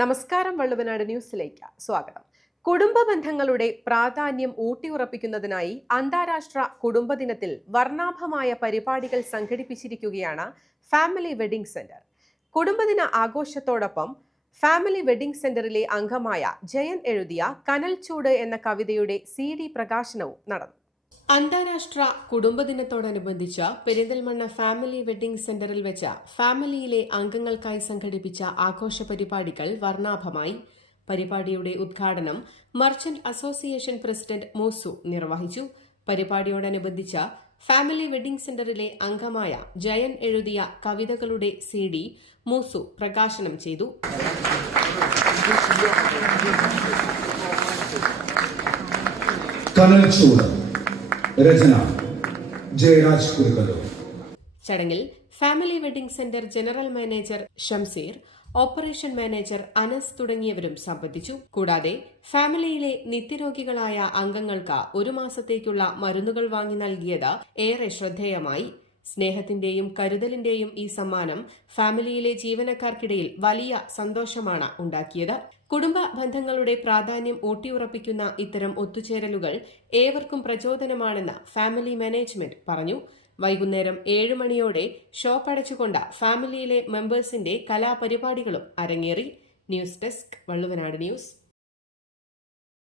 നമസ്കാരം വള്ളുവനാട് ന്യൂസിലേക്ക് സ്വാഗതം. കുടുംബ ബന്ധങ്ങളുടെ പ്രാധാന്യം ഊട്ടിയുറപ്പിക്കുന്നതിനായി അന്താരാഷ്ട്ര കുടുംബ ദിനത്തിൽ വർണാഭമായ പരിപാടികൾ സംഘടിപ്പിച്ചിരിക്കുകയാണ് ഫാമിലി വെഡിംഗ് സെന്റർ. കുടുംബദിന ആഘോഷത്തോടൊപ്പം ഫാമിലി വെഡിംഗ് സെന്ററിലെ അംഗമായ ജയൻ എഴുതിയ കനൽ ചൂട് എന്ന കവിതയുടെ സി പ്രകാശനവും നടന്നു. അന്താരാഷ്ട്ര കുടുംബദിനത്തോടനുബന്ധിച്ച് പെരിന്തൽമണ്ണ ഫാമിലി വെഡിംഗ് സെന്ററിൽ വെച്ച ഫാമിലിയിലെ അംഗങ്ങൾക്കായി സംഘടിപ്പിച്ച ആഘോഷ പരിപാടികൾ വർണാഭമായി. പരിപാടിയുടെ ഉദ്ഘാടനം മർച്ചന്റ് അസോസിയേഷൻ പ്രസിഡന്റ് മോസു നിർവഹിച്ചു. പരിപാടിയോടനുബന്ധിച്ച് ഫാമിലി വെഡിംഗ് സെന്ററിലെ അംഗമായ ജയൻ എഴുതിയ കവിതകളുടെ സി ഡി മോസു പ്രകാശനം ചെയ്തു. കനൽ രചന ജയരാജ് ചടങ്ങിൽ family wedding centre general manager Shamseer operation manager Anas തുടങ്ങിയവരും സംബന്ധിച്ചു. കൂടാതെ ഫാമിലിയിലെ നിത്യരോഗികളായ അംഗങ്ങൾക്ക് ഒരു മാസത്തേക്കുള്ള മരുന്നുകൾ വാങ്ങി നൽകിയത് ഏറെ ശ്രദ്ധേയമായി. സ്നേഹത്തിന്റെയും കരുതലിന്റെയും ഈ സമ്മാനം ഫാമിലിയിലെ ജീവനക്കാർക്കിടയിൽ വലിയ സന്തോഷമാണ് ഉണ്ടാക്കിയത്. കുടുംബ ബന്ധങ്ങളുടെ പ്രാധാന്യം ഊട്ടിയുറപ്പിക്കുന്ന ഇത്തരം ഒത്തുചേരലുകൾ ഏവർക്കും പ്രചോദനമാണെന്ന് ഫാമിലി മാനേജ്മെന്റ് പറഞ്ഞു. വൈകുന്നേരം ഏഴ് മണിയോടെ ഷോപ്പ് അടച്ചുകൊണ്ട് ഫാമിലിയിലെ മെമ്പേഴ്സിന്റെ കലാപരിപാടികളും അരങ്ങേറി. News desk Valluvanad news.